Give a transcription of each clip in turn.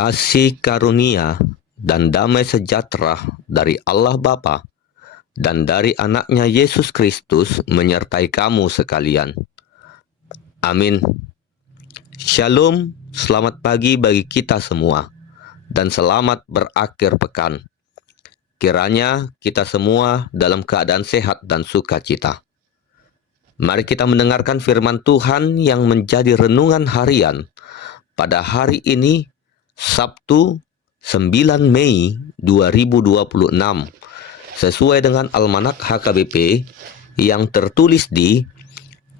Kasih karunia dan damai sejahtera dari Allah Bapa dan dari anaknya Yesus Kristus menyertai kamu sekalian. Amin. Shalom, selamat pagi bagi kita semua, dan selamat berakhir pekan. Kiranya kita semua dalam keadaan sehat dan sukacita. Mari kita mendengarkan firman Tuhan yang menjadi renungan harian pada hari ini, Sabtu 9 Mei 2026, sesuai dengan Almanak HKBP yang tertulis di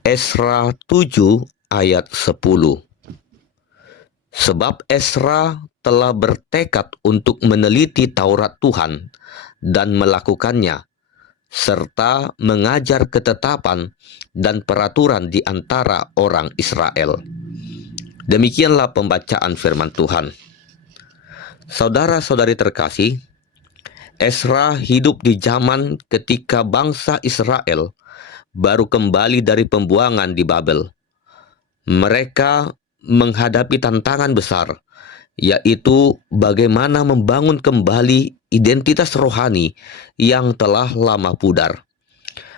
Esra 7 ayat 10. Sebab Esra telah bertekad untuk meneliti Taurat Tuhan dan melakukannya, serta mengajar ketetapan dan peraturan di antara orang Israel. Demikianlah pembacaan firman Tuhan. Saudara-saudari terkasih, Esra hidup di zaman ketika bangsa Israel baru kembali dari pembuangan di Babel. Mereka menghadapi tantangan besar, yaitu bagaimana membangun kembali identitas rohani yang telah lama pudar.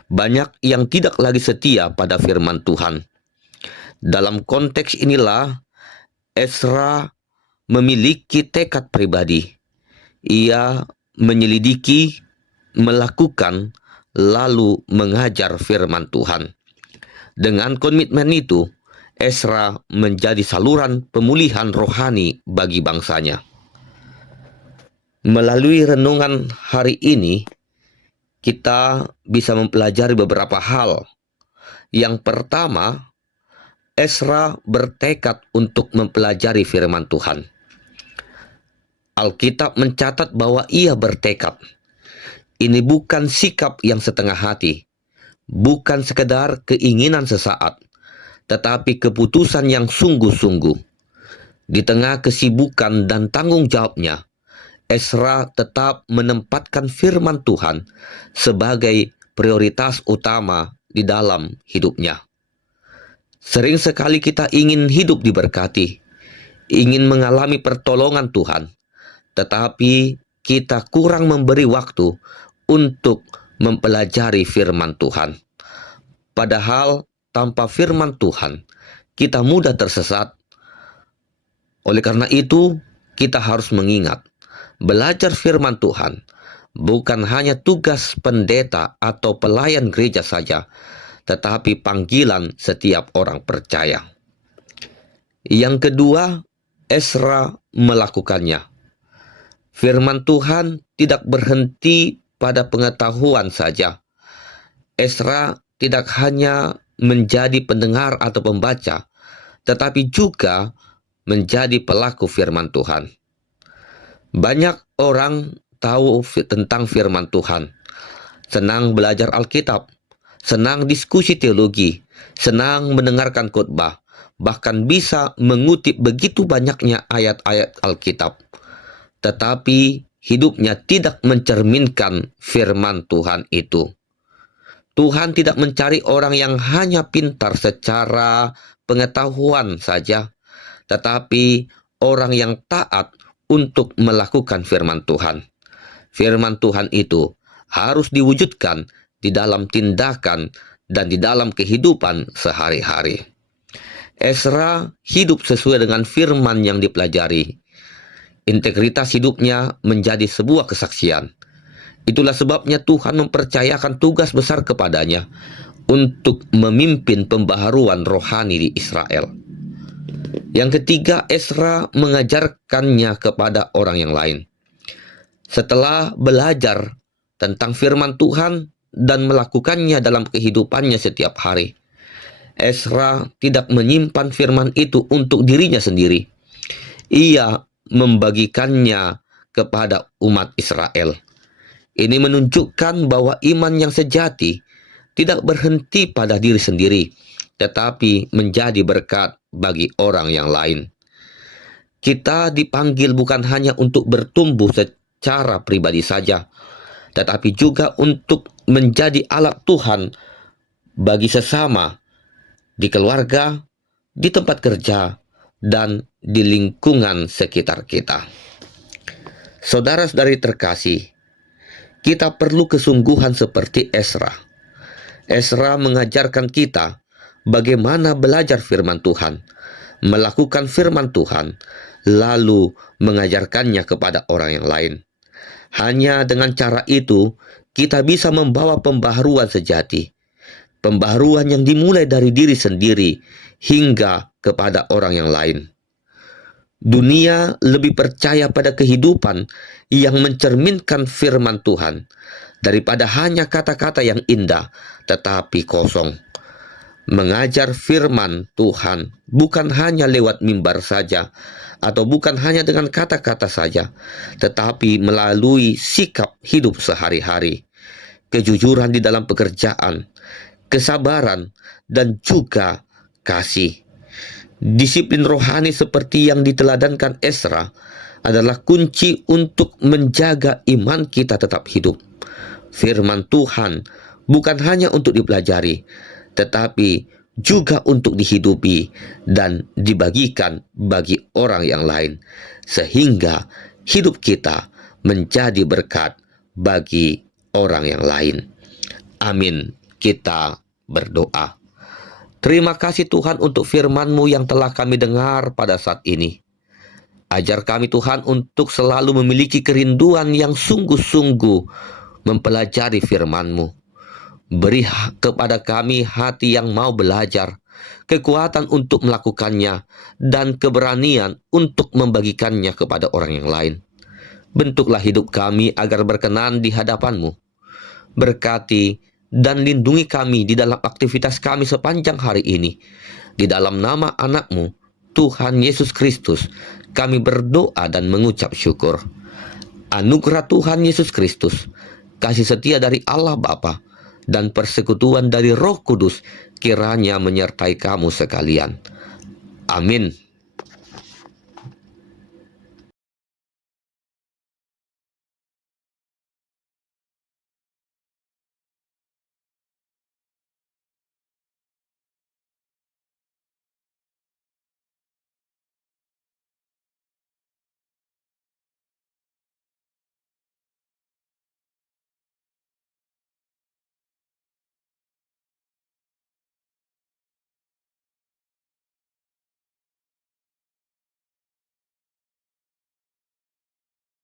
Banyak yang tidak lagi setia pada firman Tuhan. Dalam konteks inilah, Esra memiliki tekad pribadi. Ia menyelidiki, melakukan, lalu mengajar firman Tuhan. Dengan komitmen itu, Esra menjadi saluran pemulihan rohani bagi bangsanya. Melalui renungan hari ini, kita bisa mempelajari beberapa hal. Yang pertama, Esra bertekad untuk mempelajari firman Tuhan. Alkitab mencatat bahwa ia bertekad. Ini bukan sikap yang setengah hati, bukan sekedar keinginan sesaat, tetapi keputusan yang sungguh-sungguh. Di tengah kesibukan dan tanggung jawabnya, Esra tetap menempatkan firman Tuhan sebagai prioritas utama di dalam hidupnya. Sering sekali kita ingin hidup diberkati, ingin mengalami pertolongan Tuhan, tetapi kita kurang memberi waktu untuk mempelajari firman Tuhan. Padahal tanpa firman Tuhan, kita mudah tersesat. Oleh karena itu, kita harus mengingat, belajar firman Tuhan bukan hanya tugas pendeta atau pelayan gereja saja, tetapi panggilan setiap orang percaya. Yang kedua, Esra melakukannya. Firman Tuhan tidak berhenti pada pengetahuan saja. Esra tidak hanya menjadi pendengar atau pembaca, tetapi juga menjadi pelaku firman Tuhan. Banyak orang tahu tentang firman Tuhan, senang belajar Alkitab, senang diskusi teologi, senang mendengarkan khotbah, bahkan bisa mengutip begitu banyaknya ayat-ayat Alkitab. Tetapi hidupnya tidak mencerminkan firman Tuhan itu. Tuhan tidak mencari orang yang hanya pintar secara pengetahuan saja, tetapi orang yang taat untuk melakukan firman Tuhan. Firman Tuhan itu harus diwujudkan di dalam tindakan dan di dalam kehidupan sehari-hari. Esra hidup sesuai dengan firman yang dipelajari. Integritas hidupnya menjadi sebuah kesaksian. Itulah sebabnya Tuhan mempercayakan tugas besar kepadanya untuk memimpin pembaharuan rohani di Israel. Yang ketiga, Esra mengajarkannya kepada orang yang lain. Setelah belajar tentang firman Tuhan dan melakukannya dalam kehidupannya setiap hari, Esra tidak menyimpan firman itu untuk dirinya sendiri. Ia membagikannya kepada umat Israel. Ini menunjukkan bahwa iman yang sejati tidak berhenti pada diri sendiri, tetapi menjadi berkat bagi orang yang lain. Kita dipanggil bukan hanya untuk bertumbuh secara pribadi saja, tetapi juga untuk menjadi alat Tuhan bagi sesama, di keluarga, di tempat kerja, dan di lingkungan sekitar kita. Saudara-saudari terkasih, kita perlu kesungguhan seperti Ezra. Ezra mengajarkan kita bagaimana belajar firman Tuhan, melakukan firman Tuhan, lalu mengajarkannya kepada orang yang lain. Hanya dengan cara itu, kita bisa membawa pembaharuan sejati. Pembaharuan yang dimulai dari diri sendiri hingga kepada orang yang lain. Dunia lebih percaya pada kehidupan yang mencerminkan firman Tuhan daripada hanya kata-kata yang indah tetapi kosong. Mengajar firman Tuhan bukan hanya lewat mimbar saja atau bukan hanya dengan kata-kata saja, tetapi melalui sikap hidup sehari-hari, kejujuran di dalam pekerjaan, kesabaran, dan juga kasih. Disiplin rohani seperti yang diteladankan Ezra adalah kunci untuk menjaga iman kita tetap hidup. Firman Tuhan bukan hanya untuk dipelajari, tetapi juga untuk dihidupi dan dibagikan bagi orang yang lain, sehingga hidup kita menjadi berkat bagi orang yang lain. Amin. Kita berdoa. Terima kasih Tuhan untuk firman-Mu yang telah kami dengar pada saat ini. Ajar kami Tuhan untuk selalu memiliki kerinduan yang sungguh-sungguh mempelajari firman-Mu. Beri kepada kami hati yang mau belajar, kekuatan untuk melakukannya, dan keberanian untuk membagikannya kepada orang yang lain. Bentuklah hidup kami agar berkenan di hadapan-Mu. Berkati dan lindungi kami di dalam aktivitas kami sepanjang hari ini. Di dalam nama anak-Mu, Tuhan Yesus Kristus, kami berdoa dan mengucap syukur. Anugerah Tuhan Yesus Kristus, kasih setia dari Allah Bapa, dan persekutuan dari Roh Kudus kiranya menyertai kamu sekalian. Amin.